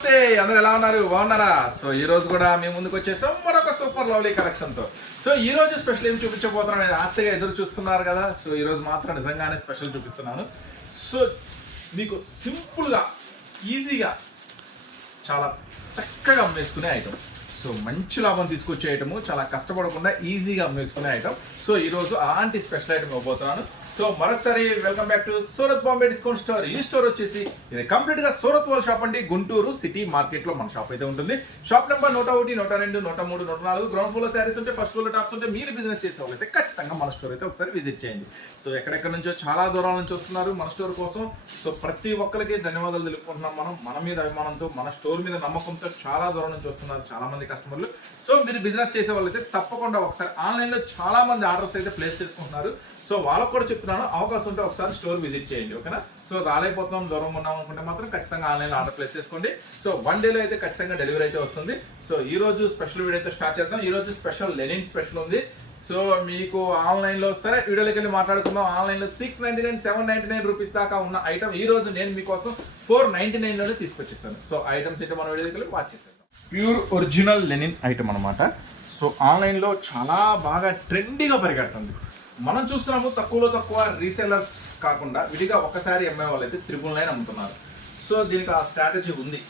అందరూ అందరు ఎలా ఉన్నారు? బాగున్నారా? సో ఈ రోజు కూడా మేము ముందుకు వచ్చేసాం. మరొక సూపర్ లవ్లీ కలెక్షన్తో. సో ఈ రోజు స్పెషల్ ఏం చూపించబోతున్నాను నేను ఆశగా ఎదురు చూస్తున్నారు కదా. సో ఈ రోజు మాత్రం నిజంగానే స్పెషల్ చూపిస్తున్నాను. సో మీకు సింపుల్గా ఈజీగా చాలా చక్కగా అమ్మేసుకునే ఐటమ్ సో మంచి లాభం తీసుకొచ్చే ఐటమ్ చాలా కష్టపడకుండా ఈజీగా అమ్మేసుకునే ఐటమ్ సో ఈ రోజు అలాంటి స్పెషల్ ఐటమ్ ఇవ్వబోతున్నాను. సో మరొకసారి welcome back to Surat Bombay discount store ఈ స్టోర్ వచ్చేసి ఇది కంప్లీట్గా సూరత్ వాళ్ళ షాప్ అండి. గుంటూరు సిటీ మార్కెట్లో మన షాప్ అయితే ఉంటుంది. షాప్ నెంబర్ నూట ఒకటి నూట రెండు నూట మూడు నూట నాలుగు. గ్రౌండ్ ఫ్లోర్ శారీస్ ఉంటే ఫస్ట్ ఫ్లోర్ టాప్స్ ఉంటే మీరు బిజినెస్ చేసే వాళ్ళైతే ఖచ్చితంగా మన స్టోర్ అయితే ఒకసారి విజిట్ చేయండి. సో ఎక్కడెక్కడ నుంచో చాలా దూరాల నుంచి వస్తున్నారు మన స్టోర్ కోసం. సో ప్రతి ఒక్కరికి ధన్యవాదాలు తెలుపుకుంటున్నాం మనం. మన మీద అభిమానంతో మన స్టోర్ మీద నమ్మకంతో చాలా దూరం నుంచి వస్తున్నారు చాలా మంది కస్టమర్లు సో మీరు బిజినెస్ చేసే వాళ్ళైతే తప్పకుండా ఒకసారి ఆన్లైన్లో చాలా మంది ఆర్డర్స్ అయితే ప్లేస్ చేసుకుంటున్నారు. సో వాళ్ళకు కూడా చెప్తున్నాను అవకాశం ఉంటే ఒకసారి స్టోర్ విజిట్ చేయండి ఓకేనా సో రాలేకపోతున్నాం దూరం ఉన్నాం అనుకుంటే మాత్రం ఖచ్చితంగా ఆన్లైన్ ఆర్డర్ ప్లేస్ చేసుకోండి. సో వన్ డేలో అయితే ఖచ్చితంగా డెలివరీ అయితే వస్తుంది. సో ఈ రోజు స్పెషల్ వీడియో అయితే స్టార్ట్ చేద్దాం. ఈ రోజు స్పెషల్ లెనిన్ స్పెషల్ ఉంది. సో మీకు ఆన్లైన్లో సరే వీడియోలోకి వెళ్ళి మాట్లాడుకుందాం. ఆన్లైన్లో six ninety nine seven ninety nine rupees దాకా ఉన్న ఐటమ్ ఈ రోజు నేను మీకోసం ఫోర్ నైన్టీ నైన్లోనే తీసుకొచ్చేసాను. సో ఐటమ్స్ అయితే మన వీడియోకి వెళ్ళి వాచ్ చేసేద్దాం. ప్యూర్ ఒరిజినల్ లెనిన్ ఐటమ్ అనమాట సో ఆన్లైన్లో చాలా బాగా ట్రెండీగా పరిగెడుతుంది. మనం చూస్తున్నాము తక్కువలో తక్కువ రీసెలర్స్ కాకుండా విడిగా ఒకసారి అమ్మే వాళ్ళు అయితే త్రిపుల్ నైన్ అమ్ముతున్నారు. సో దీనికి ఆ స్ట్రాటజీ ఉంది.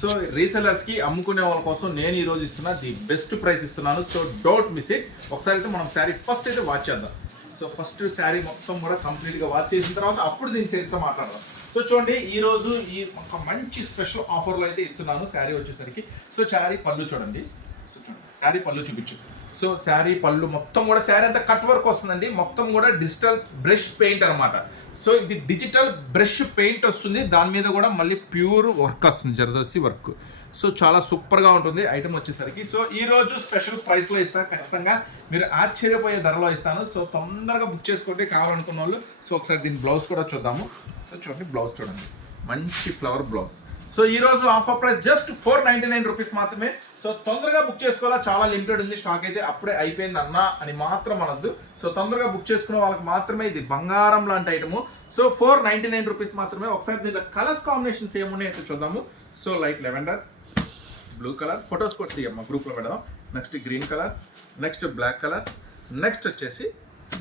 సో రీసెలర్స్కి అమ్ముకునే వాళ్ళ కోసం నేను ఈరోజు ఇస్తున్న ఇస్తున్నా ది బెస్ట్ ప్రైస్ ఇస్తున్నాను. So don't miss it. ఒకసారి అయితే మనం శారీ ఫస్ట్ అయితే వాచ్ చేద్దాం. సో ఫస్ట్ శారీ మొత్తం కూడా కంప్లీట్గా వాచ్ చేసిన తర్వాత అప్పుడు దీని చరిత్ర మాట్లాడదాం. సో చూడండి ఈ రోజు ఈ ఒక మంచి స్పెషల్ ఆఫర్లో అయితే ఇస్తున్నాను. శారీ వచ్చేసరికి. సో శారీ పళ్ళు చూడండి. శారీ పళ్ళు చూపించు. సో శారీ పళ్ళు మొత్తం కూడా శారీ అంతా కట్ వర్క్ వస్తుందండి. మొత్తం కూడా డిజిటల్ బ్రష్ పెయింట్ అనమాట సో ఇది డిజిటల్ బ్రష్ పెయింట్ వస్తుంది. దాని మీద కూడా మళ్ళీ ప్యూర్ వర్క్ వస్తుంది. జరదోసి వర్క్ సో చాలా సూపర్గా ఉంటుంది. ఐటమ్ వచ్చేసరికి. సో ఈ రోజు స్పెషల్ ప్రైస్లో ఇస్తాను ఖచ్చితంగా మీరు ఆశ్చర్యపోయే ధరలో ఇస్తాను. సో తొందరగా బుక్ చేసుకోండి. కావాలనుకున్న వాళ్ళు. సో ఒకసారి దీని బ్లౌజ్ కూడా చూద్దాము. సో చూడండి బ్లౌజ్ చూడండి. మంచి ఫ్లవర్ బ్లౌజ్ సో ఈ రోజు offer price just four ninety nine rupees మాత్రమే. సో తొందరగా బుక్ చేసుకోవాలా? చాలా లిమిటెడ్ ఉంది స్టాక్ అయితే అప్పుడే అయిపోయింది అన్నా అని మాత్రం అనొద్దు. సో తొందరగా బుక్ చేసుకున్న వాళ్ళకి మాత్రమే ఇది బంగారం లాంటి item. So four ninety nine rupees మాత్రమే. ఒకసారి దీంట్లో కలర్స్ కాంబినేషన్స్ ఏమున్నాయి అయితే చూద్దాము. So light lavender blue colour. Photos కూడా తీయమ్మ గ్రూప్లో పెడదాం. Next green colour next black colour next వచ్చేసి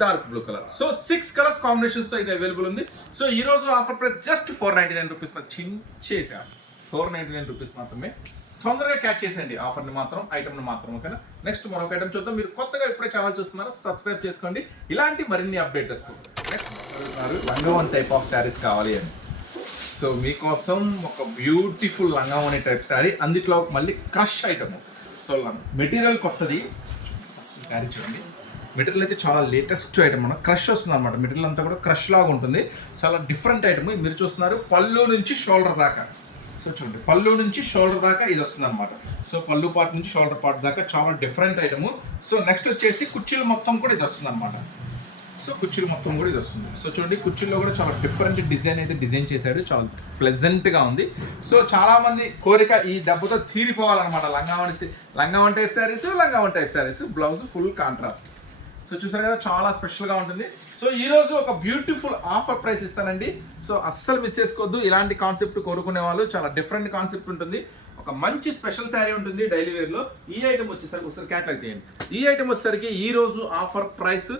dark blue colour. So six colours కాంబినేషన్స్తో ఇది అవైలబుల్ ఉంది. సో ఈ రోజు offer price just four ninety nine rupees చించేసాను four ninety nine rupees మాత్రమే. తొందరగా క్యాచ్ చేసేయండి. ఆఫర్ని మాత్రం ఐటమ్ని మాత్రం ఓకేనా నెక్స్ట్ మరొక ఐటమ్ చూద్దాం. మీరు కొత్తగా ఇప్పుడే ఛానల్ చూస్తున్నారా? సబ్స్క్రైబ్ చేసుకోండి. ఇలాంటి మరిన్ని updates next type of saris కావాలి అని. సో మీకోసం ఒక బ్యూటిఫుల్ లంగావని టైప్ శారీ అందుట్లో మళ్ళీ క్రష్ ఐటమ్ సో మెటీరియల్ కొత్తది. ఫస్ట్ శారీ చూడండి. మెటీరియల్ అయితే చాలా లేటెస్ట్ ఐటమ్ మన క్రష్ వస్తుంది అనమాట మెటీరియల్ అంతా కూడా క్రష్ లాగా ఉంటుంది. చాలా డిఫరెంట్ ఐటమ్ మీరు చూస్తున్నారు పళ్ళు నుంచి షోల్డర్ దాకా. సో చూడండి. పళ్ళు నుంచి షోల్డర్ దాకా ఇది వస్తుంది అనమాట సో పళ్ళు పార్ట్ నుంచి షోల్డర్ పార్ట్ దాకా చాలా డిఫరెంట్ ఐటమ్ సో నెక్స్ట్ వచ్చేసి కుర్చీలు మొత్తం కూడా ఇది వస్తుంది అనమాట సో కుర్చీలు మొత్తం కూడా ఇది వస్తుంది. సో చూడండి కుర్చీల్లో కూడా చాలా డిఫరెంట్ డిజైన్ అయితే డిజైన్ చేశాడు. చాలా ప్లెజెంట్గా ఉంది. సో చాలామంది కోరిక ఈ డబ్బుతో తీరిపోవాలన్నమాట. లంగావని లంగావన్ type saris లంగావన్ type saris blouse full contrast so చూసారు కదా చాలా స్పెషల్గా ఉంటుంది. సో ఈరోజు ఒక బ్యూటిఫుల్ ఆఫర్ ప్రైస్ ఇస్తానండి. సో అస్సలు మిస్ చేసుకోవద్దు. ఇలాంటి కాన్సెప్ట్ కోరుకునే వాళ్ళు చాలా డిఫరెంట్ కాన్సెప్ట్ ఉంటుంది. ఒక మంచి స్పెషల్ శారీ ఉంటుంది డైలీ వేర్లో ఈ ఐటమ్ వచ్చేసరికి ఒకసారి క్యాటలాగ్ చేయండి. ఈ ఐటమ్ వచ్చేసరికి ఈ రోజు offer price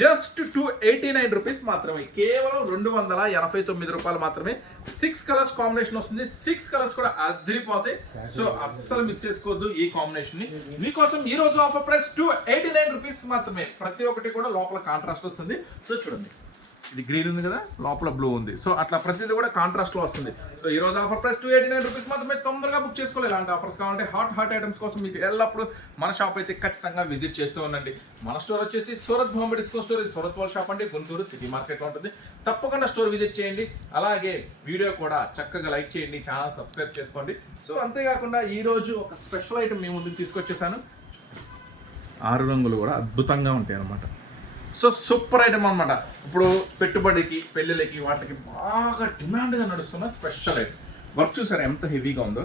just two eighty nine rupees మాత్రమే. కేవలం రెండు వందల ఎనభై తొమ్మిది రూపాయలు మాత్రమే. సిక్స్ కలర్స్ కాంబినేషన్ వస్తుంది. సిక్స్ కలర్స్ కూడా అదిరిపోతాయి. సో అస్సలు మిస్ చేసుకోవద్దు ఈ కాంబినేషన్ని. మీకోసం ఈ రోజు offer price two eighty nine rupees మాత్రమే. ప్రతి ఒక్కటి కూడా లోపల కాంట్రాస్ట్ వస్తుంది. సో చూడండి. ఇది గ్రీన్ ఉంది కదా లోపల బ్లూ ఉంది. సో అట్లా ప్రతిదీ కూడా కాంట్రాస్ట్లో వస్తుంది. సో ఈ రోజు offer price two eighty nine rupees మాత్రమే తొందరగా బుక్ చేసుకోవాలి. ఇలాంటి ఆఫర్స్ కావాలంటే హాట్ హాట్ ఐటమ్స్ కోసం మీకు ఎల్లప్పుడు మన షాప్ అయితే ఖచ్చితంగా విజిట్ చేస్తూ ఉండండి. మన స్టోర్ వచ్చేసి సూరత్ బాంబే డిస్కో స్టోర్ ఇది సూరత్ వాల్ షాప్ అంటే గుంటూరు సిటీ మార్కెట్లో ఉంటుంది. తప్పకుండా స్టోర్ విజిట్ చేయండి. అలాగే వీడియో కూడా చక్కగా లైక్ చేయండి. ఛానల్ సబ్స్క్రైబ్ చేసుకోండి. సో అంతేకాకుండా ఈ రోజు ఒక స్పెషల్ ఐటమ్ మీ ముందుకు తీసుకొచ్చేసాను. ఆరు రంగులు కూడా అద్భుతంగా ఉంటాయి అన్నమాట సో సూపర్ ఐటమ్ అన్నమాట. ఇప్పుడు పెట్టుబడికి పెళ్ళిళ్ళకి వాటికి బాగా డిమాండ్గా నడుస్తున్న స్పెషల్ ఐటమ్. వర్క్ చూసారు ఎంత హెవీగా ఉందో?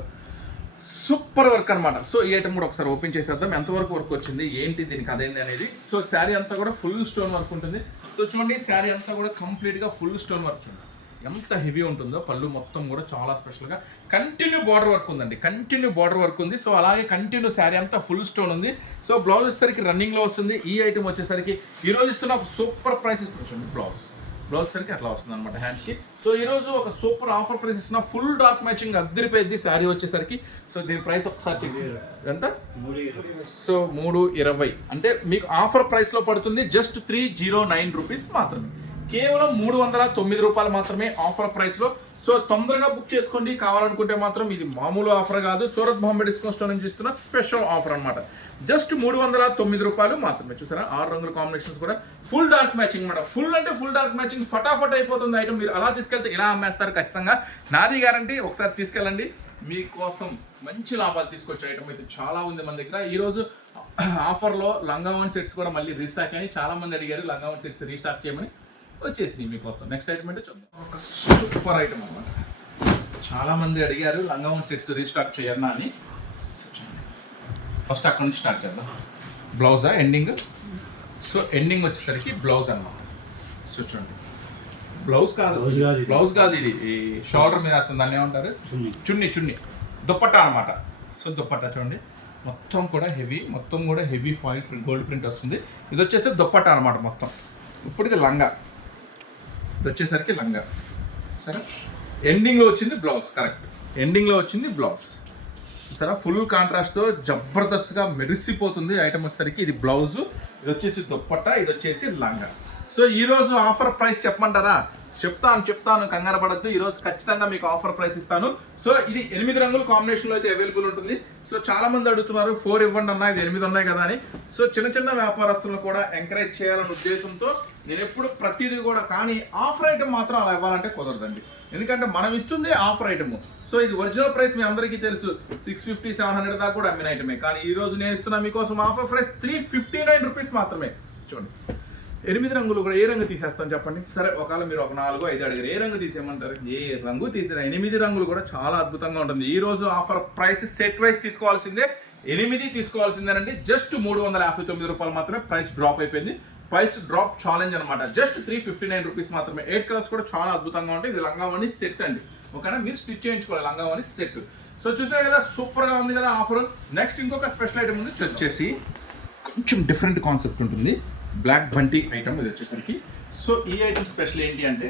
సూపర్ వర్క్ అనమాట సో ఈ ఐటమ్ కూడా ఒకసారి ఓపెన్ చేసేద్దాం. ఎంతవరకు వర్క్ వచ్చింది ఏంటి దీనికి అదేంటి అనేది. సో శారీ అంతా కూడా ఫుల్ స్టోన్ వర్క్ ఉంటుంది. సో చూడండి శారీ అంతా కూడా కంప్లీట్గా ఫుల్ స్టోన్ వర్క్ ఉంటుంది ఎంత హెవీ ఉంటుందో పళ్ళు మొత్తం కూడా చాలా స్పెషల్గా. కంటిన్యూ బార్డర్ వర్క్ ఉందండి. కంటిన్యూ బార్డర్ వర్క్ ఉంది. సో అలాగే కంటిన్యూ శారీ అంతా ఫుల్ స్టోన్ ఉంది. సో బ్లౌజ్ వచ్చేసరికి రన్నింగ్లో వస్తుంది. ఈ ఐటమ్ వచ్చేసరికి ఈరోజు ఇస్తున్న సూపర్ ప్రైస్ ఇస్తుంది బ్లౌజ్. బ్లౌజ్ సరికి అట్లా వస్తుంది అనమాట హ్యాండ్స్కి సో ఈ రోజు ఒక సూపర్ ఆఫర్ ప్రైస్ ఇస్తున్న ఫుల్ డార్క్ మ్యాచింగ్ అద్దరిపోయింది శారీ వచ్చేసరికి. సో దీని ప్రైస్ ఒకసారి చెక్ ఎంత? సో మూడు ఇరవై. అంటే మీకు ఆఫర్ ప్రైస్లో పడుతుంది. Just three zero nine rupees మాత్రమే. కేవలం మూడు వందల తొమ్మిది రూపాయలు మాత్రమే ఆఫర్ ప్రైస్లో. సో తొందరగా బుక్ చేసుకోండి. కావాలనుకుంటే మాత్రం ఇది మామూలు ఆఫర్ కాదు. సూరత్ బాంబే డిస్కౌంట్ స్టోర్ నుంచి ఇస్తున్న స్పెషల్ ఆఫర్ అనమాట జస్ట్ మూడు వందల తొమ్మిది రూపాయలు మాత్రమే. చూసారా? ఆరు రంగుల కాంబినేషన్స్ కూడా. ఫుల్ డార్క్ మ్యాచింగ్ అనమాట ఫుల్ అంటే ఫుల్ డార్క్ మ్యాచింగ్ ఫటాఫట్ అయిపోతుంది ఐటమ్ మీరు అలా తీసుకెళ్తే ఇలా అమ్మేస్తారు ఖచ్చితంగా. నాది గ్యారంటీ ఒకసారి తీసుకెళ్ళండి. మీకోసం మంచి లాభాలు తీసుకొచ్చే ఐటమ్ అయితే చాలా ఉంది మన దగ్గర. ఈరోజు ఆఫర్లో లంగావన్ సెట్స్ కూడా మళ్ళీ రీస్టాక్ అని చాలా మంది అడిగారు లంగావన్ సెట్స్ రీస్టాక్ చేయమని. వచ్చేసింది మీకోసం నెక్స్ట్ ఐటమ్ అంటే చూద్దాం. ఒక సూపర్ ఐటమ్ అన్నమాట. చాలా మంది అడిగారు లంగావన్ సెట్స్ రీస్టాక్ చేయన్నా అని. ఫస్ట్ అక్కడ నుంచి స్టార్ట్ చేద్దాం. బ్లౌజా ఎండింగ్ సో ఎండింగ్ వచ్చేసరికి బ్లౌజ్ అన్నమాట. సో చూడండి. బ్లౌజ్ కాదు బ్లౌజ్ కాదు ఇది. బ్లౌజ్ కాదు ఇది. ఈ షోల్డర్ మీద వస్తుంది దాన్ని ఏమంటారు? చున్నీ. చున్ని చున్ని. దుప్పట్టా అనమాట సో దుప్పట్టా చూడండి. మొత్తం కూడా హెవీ మొత్తం కూడా heavy foil print gold print వస్తుంది. ఇది వచ్చేసి దుప్పట్టా అనమాట మొత్తం. ఇప్పుడు ఇది లంగా. ఇది వచ్చేసరికి లంగా. సరే? ఎండింగ్లో వచ్చింది బ్లౌజ్ కరెక్ట్ ఎండింగ్లో వచ్చింది బ్లౌజ్ సరే ఫుల్ కాంట్రాస్ట్తో జబర్దస్త్గా మెరిసిపోతుంది ఐటమ్ వచ్చేసరికి ఇది బ్లౌజ్ ఇది వచ్చేసి దుప్పట్ట ఇది వచ్చేసి లంగా. సో ఈరోజు ఆఫర్ ప్రైస్ చెప్పమంటారా? చెప్తాను చెప్తాను కంగారు పడద్దు. ఖచ్చితంగా మీకు ఆఫర్ ప్రైస్ ఇస్తాను. సో ఇది ఎనిమిది రంగుల కాంబినేషన్లో అయితే అవైలబుల్ ఉంటుంది. సో చాలా మంది అడుగుతున్నారు ఫోర్ ఇవ్వండి అన్నా ఇది ఎనిమిది ఉన్నాయి కదా అని. సో చిన్న చిన్న వ్యాపారస్తులను కూడా ఎంకరేజ్ చేయాలనే ఉద్దేశంతో నేను ఎప్పుడు ప్రతిదీ కూడా కానీ ఆఫర్ ఐటమ్ మాత్రం అలా ఇవ్వాలంటే కుదరదండి. ఎందుకంటే మనం ఇస్తుంది ఆఫర్ ఐటమ్. సో ఇది ఒరిజినల్ ప్రైస్ మీ అందరికీ తెలుసు. సిక్స్ ఫిఫ్టీ సెవెన్ హండ్రెడ్ దాకా కూడా అమ్మిన ఐటమే. కానీ ఈ రోజు నేను ఇస్తున్నా మీకోసం offer price three fifty nine rupees మాత్రమే. చూడండి. ఎనిమిది రంగులు కూడా ఏ రంగు తీసేస్తాను చెప్పండి? సరే ఒకవేళ మీరు ఒక నాలుగు ఐదు అడిగారు ఏ రంగు తీసేయమంటారు? ఏ రంగు తీసిన ఎనిమిది రంగులు కూడా చాలా అద్భుతంగా ఉంటుంది. ఈ రోజు ఆఫర్ ప్రైస్ సెట్ వైస్ తీసుకోవాల్సిందే. ఎనిమిది తీసుకోవాల్సిందేనండి. జస్ట్ మూడు వందల యాభై తొమ్మిది రూపాయలు మాత్రమే ప్రైస్ డ్రాప్ అయిపోయింది. ప్రైస్ డ్రాప్ ఛాలెంజ్ అనమాట just three fifty nine rupees మాత్రమే. ఎయిట్ కలర్స్ కూడా చాలా అద్భుతంగా ఉంటాయి. ఇది లంగావని సెట్ అండి. ఓకేనా? మీరు స్టిచ్ చేయించుకోవాలి. లంగావని సెట్ సో చూసారు కదా సూపర్గా ఉంది కదా ఆఫర్ నెక్స్ట్ ఇంకొక స్పెషల్ ఐటమ్ ఉంది. ఇది వచ్చేసి కొంచెం డిఫరెంట్ కాన్సెప్ట్ ఉంటుంది. బ్లాక్ బంటి ఐటమ్ ఇది వచ్చేసరికి. సో ఈ ఐటమ్ స్పెషల్ ఏంటి అంటే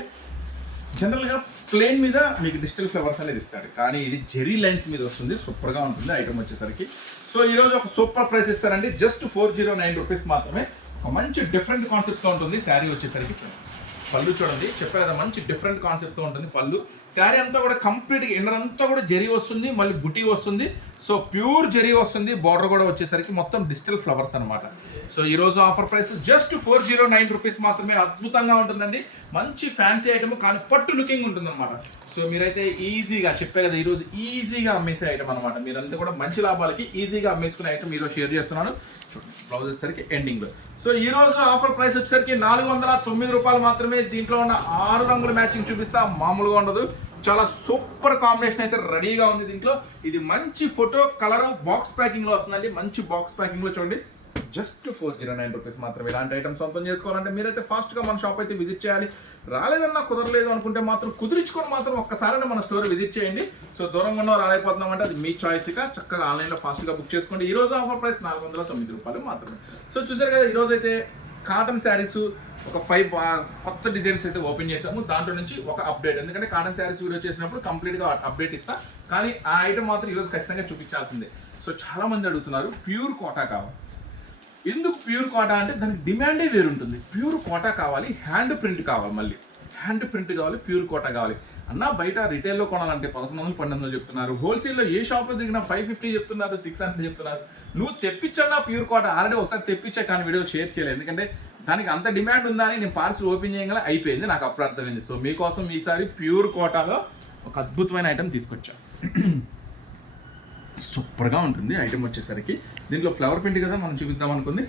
జనరల్గా ప్లేన్ మీద మీకు డిజిటల్ ఫ్లవర్స్ అనేది ఇస్తాడు కానీ ఇది జెరీ లైన్స్ మీద వస్తుంది. సూపర్గా ఉంటుంది ఐటమ్ వచ్చేసరికి. సో ఈరోజు ఒక సూపర్ ప్రైస్ ఇస్తారండి. Just four zero nine rupees మాత్రమే. ఒక మంచి డిఫరెంట్ కాన్సెప్ట్తో ఉంటుంది. శారీ వచ్చేసరికి. పళ్ళు చూడండి చెప్పారు కదా మంచి డిఫరెంట్ కాన్సెప్ట్తో ఉంటుంది పళ్ళు. శారీ అంతా కూడా కంప్లీట్గా ఇన్నర్ అంతా కూడా జరీ వస్తుంది మళ్ళీ బుటీ వస్తుంది. సో ప్యూర్ జరీ వస్తుంది బార్డర్ కూడా వచ్చేసరికి మొత్తం డిజిటల్ ఫ్లవర్స్ అనమాట సో ఈ రోజు offer price just four zero nine rupees మాత్రమే అద్భుతంగా ఉంటుందండి. మంచి ఫ్యాన్సీ ఐటమ్ కానీ పట్టు లుకింగ్ ఉంటుందన్నమాట. సో మీరైతే ఈజీగా చెప్పే కదా ఈరోజు ఈజీగా అమ్మేసే ఐటమ్ అనమాట మీరంతా కూడా మంచి లాభాలకి ఈజీగా అమ్మేసుకునే ఐటమ్ ఈరోజు షేర్ చేస్తున్నాను. చూడండి బ్లౌజ్ వచ్చేసరికి ఎండింగ్లో. సో ఈ రోజు ఆఫర్ ప్రైస్ వచ్చేసరికి నాలుగు వందల తొమ్మిది రూపాయలు మాత్రమే దీంట్లో ఉన్న ఆరు రంగుల మ్యాచింగ్ చూపిస్తా మామూలుగా ఉండదు. చాలా సూపర్ కాంబినేషన్ అయితే రెడీగా ఉంది దీంట్లో. ఇది మంచి ఫోటో కలర్ బాక్స్ ప్యాకింగ్లో వస్తుందండి. మంచి బాక్స్ ప్యాకింగ్లో చూడండి. Just four zero nine rupees మాత్రమే ఇలాంటి ఐటమ్స్ సొంతం చేసుకోవాలంటే మీరైతే ఫాస్ట్గా మన షాప్ అయితే విజిట్ చేయాలి. రాలేదన్నా కుదరలేదు అనుకుంటే మాత్రం కుదిరించుకొని మాత్రం ఒక్కసారైనా మన స్టోర్ విజిట్ చేయండి. సో దూరంగా ఉన్న రాలేకపోతున్నాం అంటే అది మీ చాయిస్గా చక్కగా ఆన్లైన్లో ఫాస్ట్గా బుక్ చేసుకోండి. ఈ రోజు ఆఫర్ ప్రైస్ నాలుగు వందల తొమ్మిది రూపాయలు మాత్రమే. సో చూసారు కదా ఈరోజు అయితే కాటన్ శారీస్ ఒక ఫైవ్ కొత్త డిజైన్స్ అయితే ఓపెన్ చేసాము దాంట్లో నుంచి ఒక అప్డేట్ ఎందుకంటే కాటన్ శారీస్ వీడియో చేసినప్పుడు కంప్లీట్గా అప్డేట్ ఇస్తా. కానీ ఆ ఐటమ్ మాత్రం ఈరోజు ఖచ్చితంగా చూపించాల్సిందే. సో చాలా మంది అడుగుతున్నారు ప్యూర్ కోటా కావాలి ఎందుకు ప్యూర్ కోటా అంటే దానికి డిమాండే వేరుంటుంది. ప్యూర్ కోటా కావాలి హ్యాండ్ ప్రింట్ కావాలి మళ్ళీ. హ్యాండ్ ప్రింట్ కావాలి ప్యూర్ కోటా కావాలి. అన్న బయట రిటైల్లో కొనాలంటే పదకొండు వందలు పన్నెండు వందలు చెప్తున్నారు. హోల్సేల్లో ఏ షాప్లో దిగినా ఫైవ్ ఫిఫ్టీ చెప్తున్నారు సిక్స్ హండ్రెడ్ చెప్తున్నారు. నువ్వు తెప్పించన్నా ప్యూర్ కోటా ఆల్రెడీ ఒకసారి తెప్పించా కానీ వీడియో షేర్ చేయలేదు. ఎందుకంటే దానికి అంత డిమాండ్ ఉందని నేను పార్సల్ ఓపెన్ చేయగల అయిపోయింది. నాకు అప్పుడు అర్థమైంది. సో మీకోసం ఈసారి ప్యూర్ కోటాలో ఒక అద్భుతమైన ఐటెం తీసుకొచ్చా. సూపర్గా ఉంటుంది. ఐటెం వచ్చేసరికి దీంట్లో ఫ్లవర్ ప్రింట్ కదా మనం చూపిద్దాం అనుకుంది.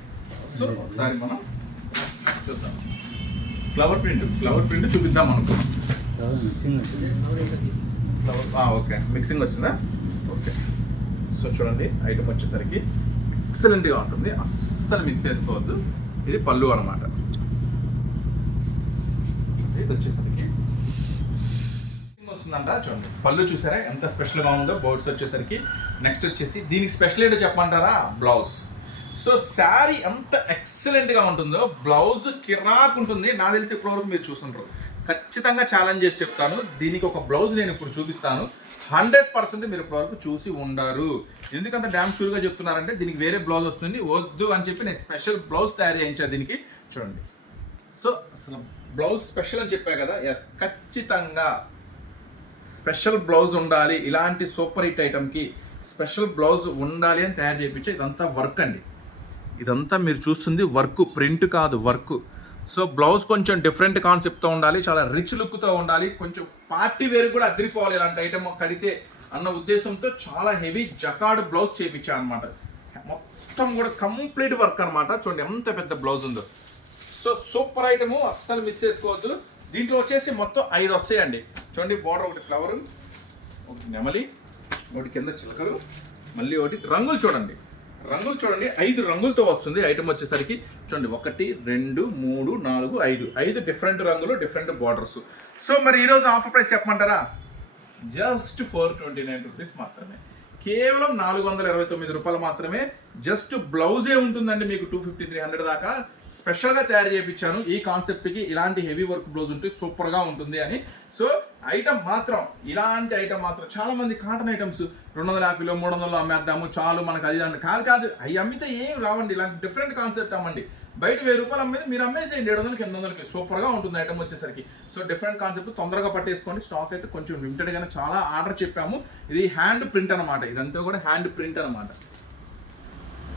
సో ఒకసారి మనం చూద్దాం. ఫ్లవర్ ప్రింట్ ఫ్లవర్ ప్రింట్ చూపిద్దాం అనుకున్నాం ఫ్లవర్ ఓకే. మిక్సింగ్ వచ్చిందా? ఓకే. సో చూడండి ఐటమ్ వచ్చేసరికి ఎక్సలెంట్గా ఉంటుంది. అస్సలు మిక్స్ చేసుకోవద్దు. ఇది పళ్ళు అనమాట ఇది వచ్చేసరికి వస్తుందంట. చూడండి. పళ్ళు చూసారా? ఎంత స్పెషల్గా ఉందో. బోర్డ్స్ వచ్చేసరికి నెక్స్ట్ వచ్చేసి దీనికి స్పెషల్ ఏంటో చెప్పమంటారా? బ్లౌజ్ సో శారీ ఎంత ఎక్సలెంట్గా ఉంటుందో బ్లౌజ్ కిరాక్ ఉంటుంది. నాకు తెలిసి ఇప్పటివరకు మీరు చూస్తుంటారు. ఖచ్చితంగా ఛాలెంజ్ చేసి చెప్తాను. దీనికి ఒక బ్లౌజ్ నేను ఇప్పుడు చూపిస్తాను. హండ్రెడ్ పర్సెంట్ మీరు ఇప్పటివరకు చూసి ఉండరు. ఎందుకంత డ్యామ్ షూర్గా చెప్తున్నారంటే దీనికి వేరే బ్లౌజ్ వస్తుంది. వద్దు అని చెప్పి నేను స్పెషల్ బ్లౌజ్ తయారు చేయించాను దీనికి. చూడండి. సో అసలు బ్లౌజ్ స్పెషల్ అని చెప్పా కదా? ఎస్ ఖచ్చితంగా స్పెషల్ బ్లౌజ్ ఉండాలి. ఇలాంటి సూపర్ హిట్ ఐటమ్కి స్పెషల్ బ్లౌజ్ ఉండాలి అని తయారు చేయించే ఇదంతా వర్క్ అండి. ఇదంతా మీరు చూస్తుంది వర్క్ ప్రింట్ కాదు వర్క్ సో బ్లౌజ్ కొంచెం డిఫరెంట్ కాన్సెప్ట్తో ఉండాలి చాలా రిచ్ లుక్తో ఉండాలి కొంచెం పార్టీ వేర్ కూడా అదిరిపోవాలి ఇలాంటి ఐటమ్ కడితే అన్న ఉద్దేశంతో చాలా హెవీ జకాడ్ బ్లౌజ్ చేయించాను అనమాట మొత్తం కూడా కంప్లీట్ వర్క్ అనమాట చూడండి ఎంత పెద్ద బ్లౌజ్ ఉందో. సో సూపర్ ఐటమ్ అస్సలు మిస్ చేసుకోవద్దు. దీంట్లో వచ్చేసి మొత్తం ఐదు వస్తాయండి. చూడండి బార్డర్ ఒకటి ఫ్లవర్ ఒకటి నెమలి. ఒకటి కింద చిలకలు మళ్ళీ ఒకటి రంగులు చూడండి. రంగులు చూడండి ఐదు రంగులతో వస్తుంది ఐటమ్ వచ్చేసరికి. చూడండి ఒకటి రెండు మూడు నాలుగు ఐదు. ఐదు డిఫరెంట్ రంగులు డిఫరెంట్ బార్డర్స్ సో మరి ఈరోజు ఆఫర్ ప్రైస్ చెప్పమంటారా? Just four twenty nine rupees మాత్రమే. కేవలం నాలుగు వందల ఇరవై తొమ్మిది రూపాయలు మాత్రమే. జస్ట్ బ్లౌజే ఉంటుందండి మీకు టూ ఫిఫ్టీ త్రీ హండ్రెడ్ దాకా. స్పెషల్గా తయారు చేయించాను. ఈ కాన్సెప్ట్కి ఇలాంటి హెవీ వర్క్ బ్లౌజ్ ఉంటే సూపర్గా ఉంటుంది అని. సో ఐటమ్ మాత్రం ఇలాంటి ఐటమ్ మాత్రం చాలా మంది కాటన్ ఐటమ్స్ రెండు వందల యాభైలో మూడు వందలు అమ్మేద్దాము చాలు మనకు అది అండి కాదు కాదు అవి అమ్మితే ఏం రావండి. ఇలాంటి డిఫరెంట్ కాన్సెప్ట్ అమ్మండి. బయట వెయ్యి రూపాయలు అమ్మేది మీరు అమ్మేసేయండి. ఏడు వందలకి ఎనిమిది వందలకి సూపర్గా ఉంటుంది ఐటమ్ వచ్చేసరికి. సో డిఫరెంట్ కాన్సెప్ట్ తొందరగా పట్టేసుకోండి. స్టాక్ అయితే కొంచెం లిమిటెడ్గానే చాలా ఆర్డర్ చెప్పాము. ఇది హ్యాండ్ ప్రింట్ అనమాట ఇదంతా కూడా హ్యాండ్ ప్రింట్ అనమాట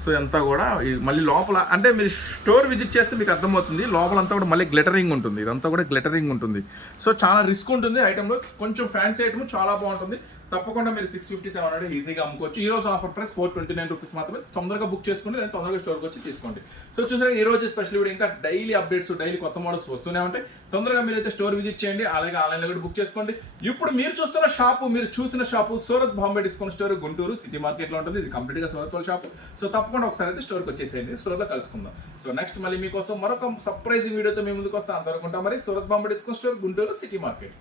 సో అంతా కూడా మళ్ళీ లోపల అంటే మీరు స్టోర్ విజిట్ చేస్తే మీకు అర్థమవుతుంది లోపలంతా కూడా మళ్ళీ గ్లిటరింగ్ ఉంటుంది. ఇదంతా కూడా గ్లిటరింగ్ ఉంటుంది. సో చాలా రిస్క్ ఉంటుంది. ఐటెంలో కొంచెం ఫ్యాన్సీ ఐటమ్ చాలా బాగుంటుంది. తప్పకుండా మీరు సిక్స్ ఫిఫ్టీ సెవెన్ హండ్రెడ్ ఈజీగా అమ్ముకోవచ్చు. ఈ రోజు offer price four twenty nine rupees మాత్రమే. తొందరగా బుక్ చేసుకోండి లేదా తొందరగా స్టోర్కి వచ్చి తీసుకోండి. సో చూసారా ఈ రోజు స్పెషల్ వీడియో ఇంకా డైలీ అప్డేట్స్ డైలీ కొత్త మోడల్స్ వస్తూనే ఉంటాయి. తొందరగా మీరైతే స్టోర్ విజిట్ చేయండి అలాగే ఆన్లైన్లో కూడా బుక్ చేసుకోండి. ఇప్పుడు మీరు చూస్తున్న షాపు మీరు చూసిన shop Surat Bombay discount store Guntur city మార్కెట్లో ఉంటుంది. ఇది కంప్లీట్గా సూరత్ వాళ్ళ షాపు సో తప్పకుండా ఒకసారి అయితే స్టోర్కి వచ్చేసేయండి స్టోర్లో కలుసుకుందాం. సో నెక్స్ట్ మళ్ళీ మీకోసం మరొక సర్ప్రైజింగ్ వీడియోతో మీ ముందుకు వస్తాం. అంతవరకు ఉంటాం మరి. Surat Bombay discount store Guntur city market